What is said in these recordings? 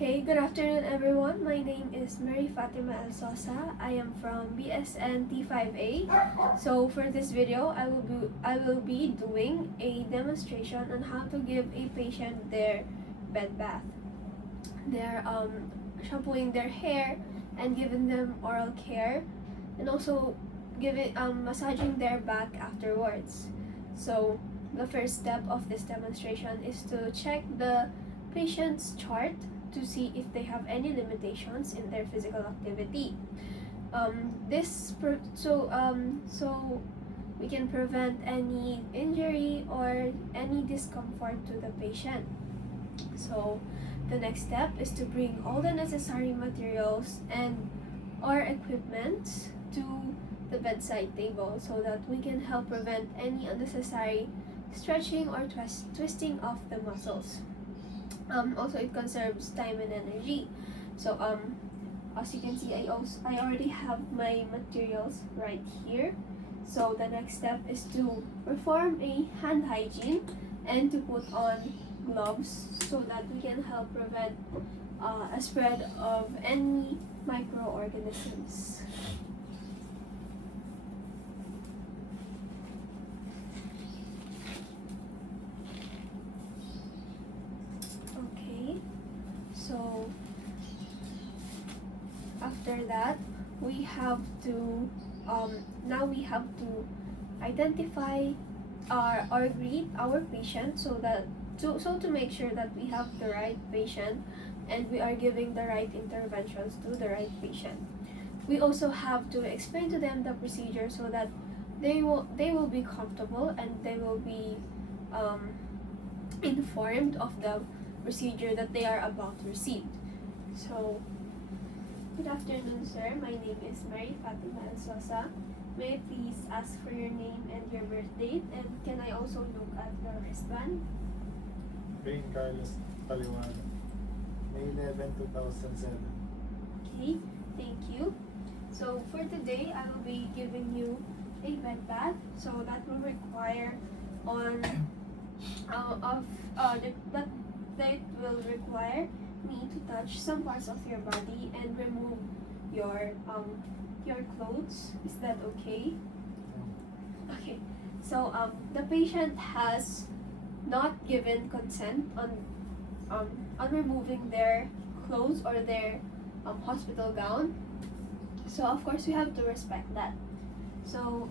Okay, good afternoon everyone. My name is Mary Fatima El Sosa. I am from BSN T5A. So for this video, I will be doing a demonstration on how to give a patient their bed bath. They're shampooing their hair and giving them oral care, and also massaging their back afterwards. So the first step of this demonstration is to check the patient's chart to see if they have any limitations in their physical activity. So we can prevent any injury or any discomfort to the patient. So the next step is to bring all the necessary materials and or equipment to the bedside table so that we can help prevent any unnecessary stretching or twisting of the muscles. Also, it conserves time and energy. So as you can see, I already have my materials right here. So the next step is to perform a hand hygiene and to put on gloves so that we can help prevent a spread of any microorganisms. So after that, we have to now we have to identify or greet our patient so to make sure that we have the right patient and we are giving the right interventions to the right patient. We also have to explain to them the procedure so that they will be comfortable and they will be informed of the procedure that they are about to receive. So, good afternoon, sir. My name is Mary Fatima El Sosa. May I please ask for your name and your birth date? And can I also look at your wristband? Green Carlos Paliwan, May 11, 2007. Okay, thank you. So, for today, I will be giving you a bed bath. So, that will require that will require me to touch some parts of your body and remove your clothes. Is that okay? Okay. So the patient has not given consent on removing their clothes or their hospital gown. So of course we have to respect that. So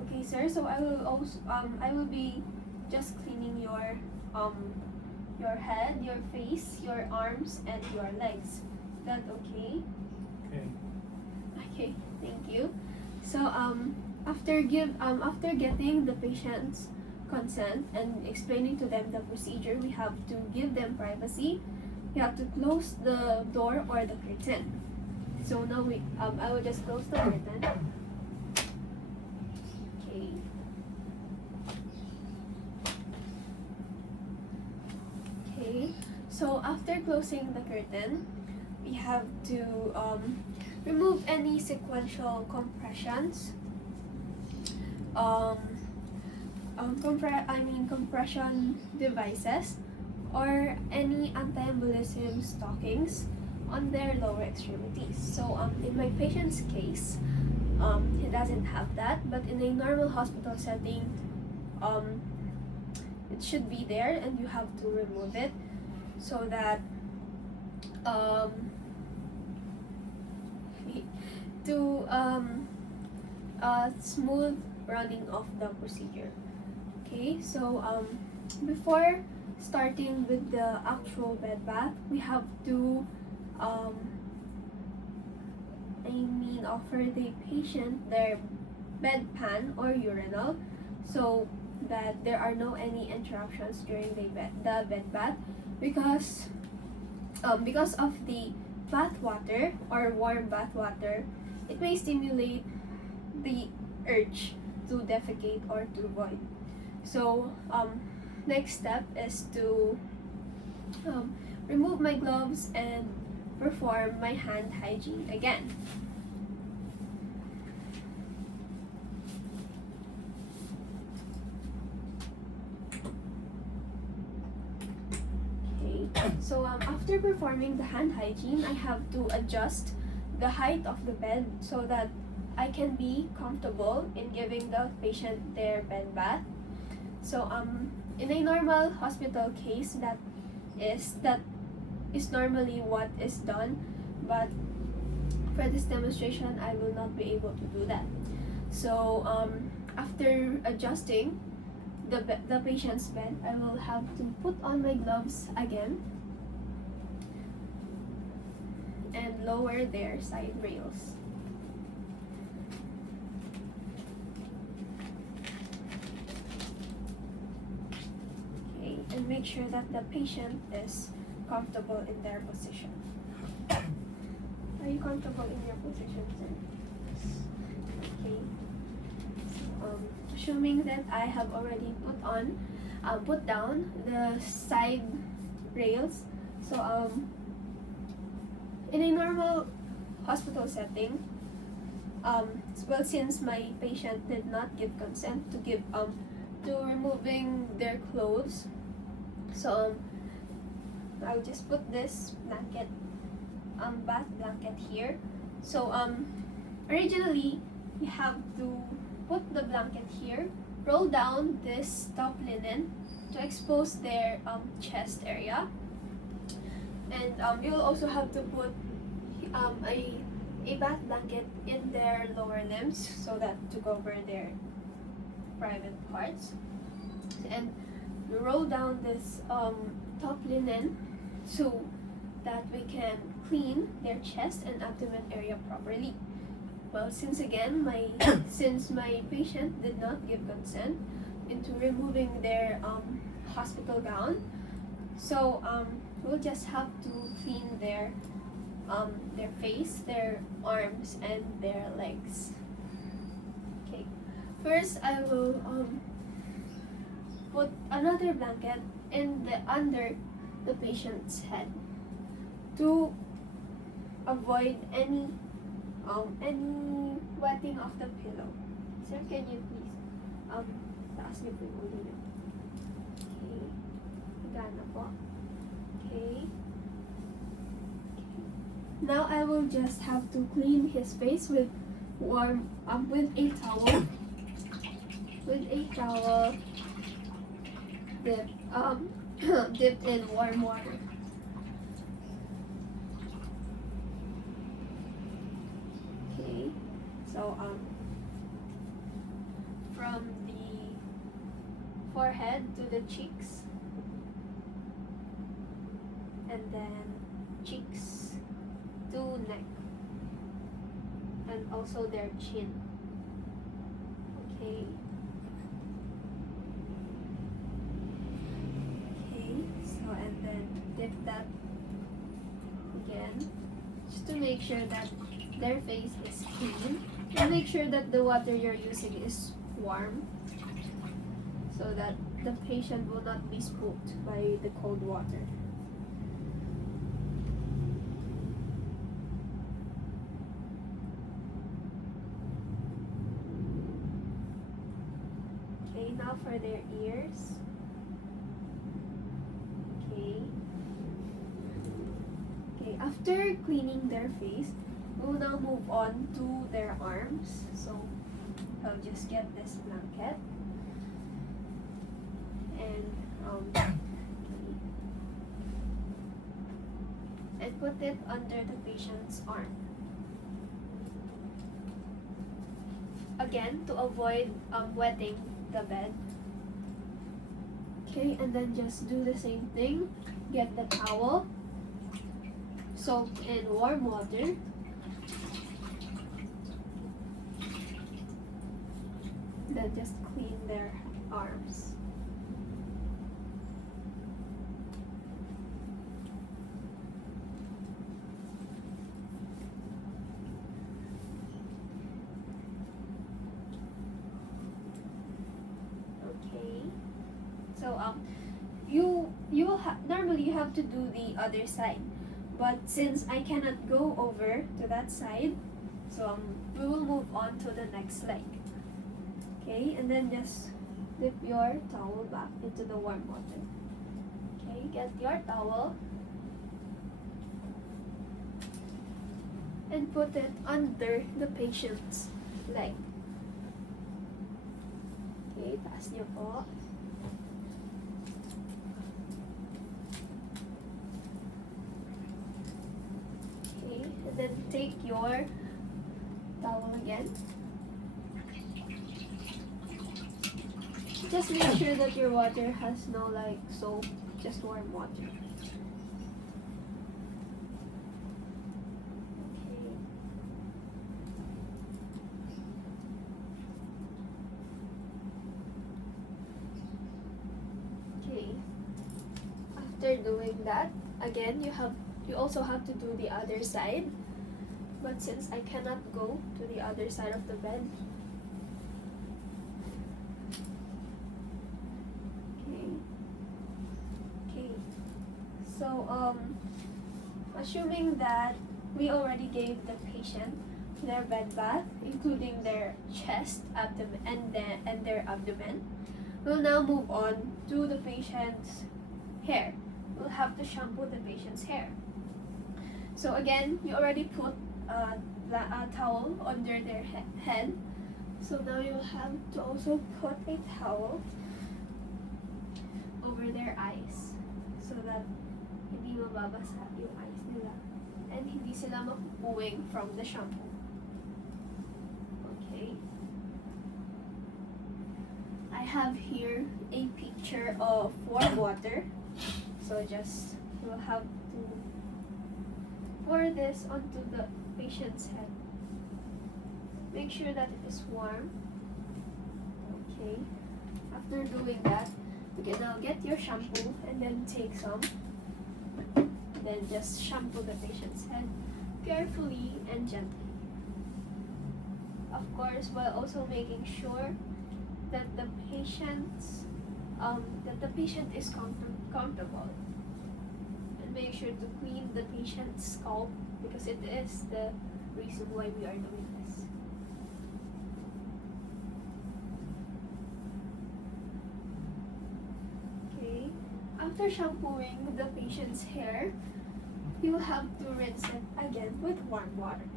okay, sir. So I will be just cleaning your head, your face, your arms, and your legs. Is that okay? Okay. Okay, thank you. So after getting the patient's consent and explaining to them the procedure, we have to give them privacy. We have to close the door or the curtain. So now I will just close the curtain. Okay. Okay, so after closing the curtain, we have to remove any sequential compressions, compression devices, or any anti-embolism stockings on their lower extremities. So in my patient's case, he doesn't have that, but in a normal hospital setting, it should be there and you have to remove it so that to smooth running of the procedure. Okay, so before starting with the actual bed bath, we have to offer the patient their bedpan or urinal so that there are no any interruptions during the bed bath because of the bath water or warm bath water, it may stimulate the urge to defecate or to void. So next step is to remove my gloves and perform my hand hygiene again. Okay. So after performing the hand hygiene, I have to adjust the height of the bed so that I can be comfortable in giving the patient their bed bath. So in a normal hospital case, that is normally what is done, but for this demonstration, I will not be able to do that. So after adjusting the patient's bed, I will have to put on my gloves again and lower their side rails. Okay, and make sure that the patient is comfortable in their position. Are you comfortable in your position, sir? Okay. So, assuming that I have already put down the side rails. So in a normal hospital setting, well, since my patient did not give consent to removing their clothes, so I'll just put this blanket, bath blanket here. So originally you have to put the blanket here, roll down this top linen to expose their chest area, and you will also have to put a bath blanket in their lower limbs so that to cover their private parts, and you roll down this top linen so that we can clean their chest and abdomen area properly. Well, since my patient did not give consent into removing their hospital gown, so we'll just have to clean their face, their arms, and their legs. Okay, first I will put another blanket under the patient's head to avoid any wetting of the pillow. Sir, can you please taas niyo po yung ulo niyo. Okay. Higa na po. Okay. Now I will just have to clean his face with with a towel. With a towel dipped in warm water. Okay, so from the forehead to the cheeks, and then cheeks to neck, and also their chin. Okay. So and then dip that again, just to make sure that their face is clean, and make sure that the water you're using is warm, so that the patient will not be spooked by the cold water. Okay, now for their ears. Okay, after cleaning their face, we'll now move on to their arms. So I'll just get this blanket and put it under the patient's arm. Again, to avoid wetting the bed. Okay, and then just do the same thing. Get the towel, soaked in warm water. Then just clean their arms. Okay. So normally you have to do the other side, but since I cannot go over to that side, so we will move on to the next leg. Okay, and then just dip your towel back into the warm water. Okay, get your towel, and put it under the patient's leg. Okay, taas niyo po. Okay, and then take your towel again. Just make sure that your water has no like soap, just warm water. Okay. Okay. After doing that, again you also have to do the other side. But since I cannot go to the other side of the bed, so assuming that we already gave the patient their bed bath, including their chest, abdomen, and their abdomen, we'll now move on to the patient's hair. We'll have to shampoo the patient's hair. So again, you already put a towel under their head. So now you'll have to also put a towel over their eyes so that hindi mababasa yung eyes nila and hindi sila mapupuwing from the shampoo. Okay. I have here a picture of warm water. So just you'll have to pour this onto the patient's head. Make sure that it is warm. Okay. After doing that, you can now get your shampoo and then take some. Then just shampoo the patient's head carefully and gently. Of course, while also making sure that the patient is comfortable. And make sure to clean the patient's scalp because it is the reason why we are doing this. Okay. After shampooing the patient's hair, you will have to rinse it again with warm water.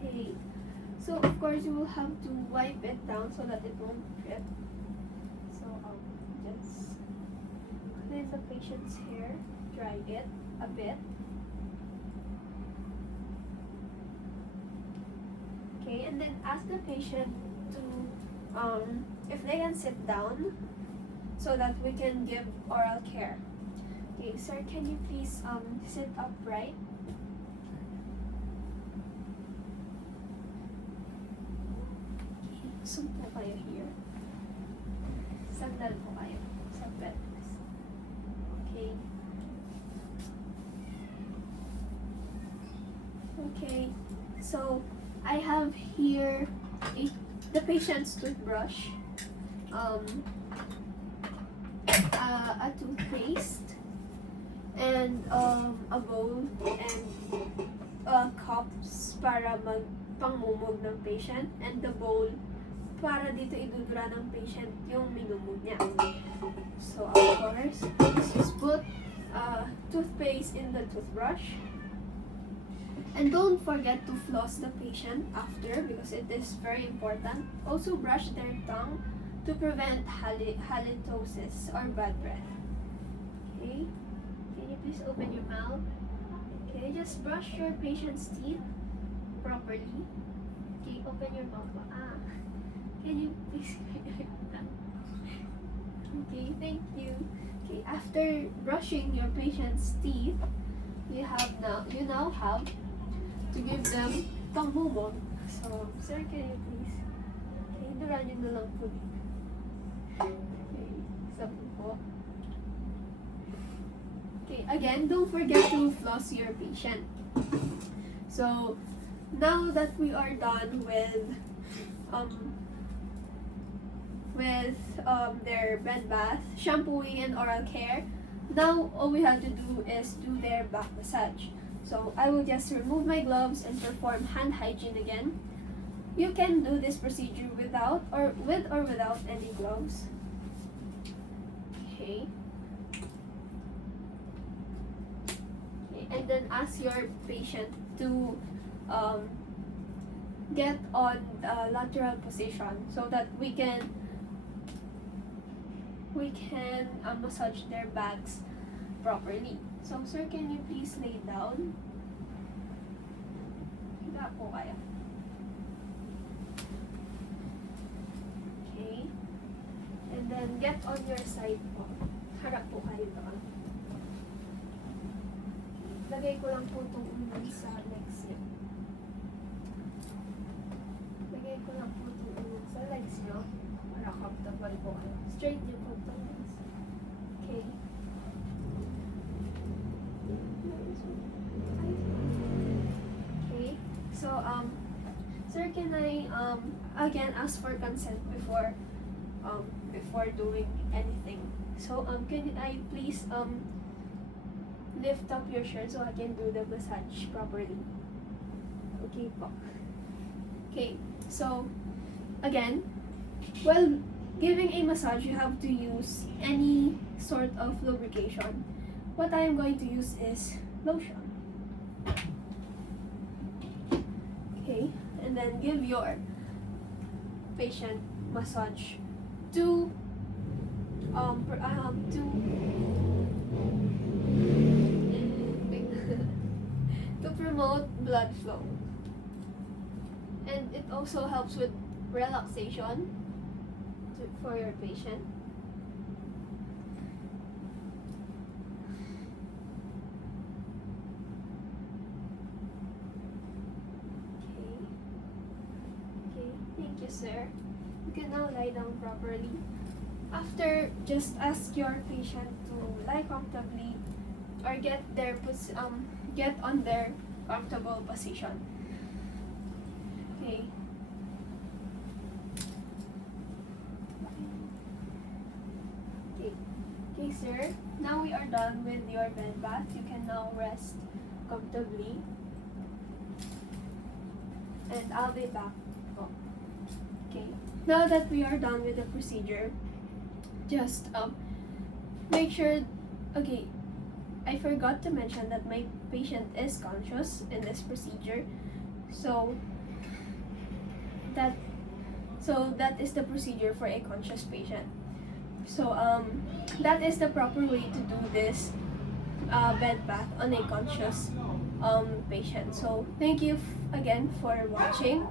Okay, so of course you will have to wipe it down so that it won't drip. So just clean the patient's hair, dry it a bit. Okay, and then ask the patient to, if they can sit down so that we can give oral care. Okay, sir, can you please sit upright? Okay, sum po kayo here. Sandal po kayo sa bed. Okay. Okay, so I have here the patient's toothbrush, a toothpaste, and a bowl and cups para pangmumog ng patient, and the bowl para dito idudura ng patient yung minumog niya. So of course, just put toothpaste in the toothbrush. And don't forget to floss the patient after because it is very important. Also brush their tongue to prevent halitosis or bad breath. Okay? Can you please open your mouth? Okay, just brush your patient's teeth properly. Okay, open your mouth. Can you please Okay, thank you. Okay, after brushing your patient's teeth, you now have to give them pangmumog. So, sir, can you please? Okay, duran nyo na lang po dito. Okay, isa po. Okay, again, don't forget to floss your patient. So, now that we are done with their bed bath, shampooing, and oral care, now all we have to do is do their back massage. So I will just remove my gloves and perform hand hygiene again. you can do this procedure without or with or without any gloves. Okay. Okay, and then ask your patient to get on lateral position so that we can massage their backs properly. So sir, can you please lay down? Higa po kayo. Okay. And then get on your side po. Harap po kayo doon. Lagay ko lang po itong unan sa legs niyo. Lagay ko lang po itong unan sa legs niyo para comfortable po kayo. Straight niyo po itong legs. Okay. Okay. So, sir, can I again ask for consent before doing anything? So, can I please lift up your shirt so I can do the massage properly? Okay po. Okay, so again, while giving a massage, you have to use any sort of lubrication. What I am going to use is lotion. Okay, and then give your patient massage to to promote blood flow, and it also helps with relaxation for your patient. Okay, thank you, sir. You can now lie down properly. After, just ask your patient to lie comfortably or get on their comfortable position. Okay. Okay, sir. Now we are done with your bed bath. You can now rest comfortably. And I'll be back. Oh. Okay. Now that we are done with the procedure, just make sure. Okay, I forgot to mention that my patient is conscious in this procedure, so that is the procedure for a conscious patient. So that is the proper way to do this bed bath on a conscious patient. So thank you again for watching.